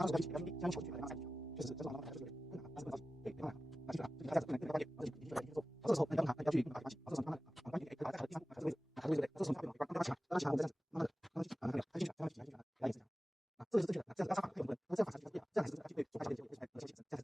当时不要去相应手续去把对方裁进去，确实在这种当中就是有点困难，但是不着急，对，没办法，那就这样，那这样子不能关键，而且你必须在做，这个时候那你要去跟他要去把关系，这个时候你慢慢关系可以可以在第三步，这个位置，这时候你把对方起来，让他起来，我们再这样子慢慢的让他去慢慢的他进去，让他进去，然后也是这样，这个是正确的，这样子要杀法，有很多人，这样反杀就是对的，这样才是对左派小姐姐为什么要修写生，这样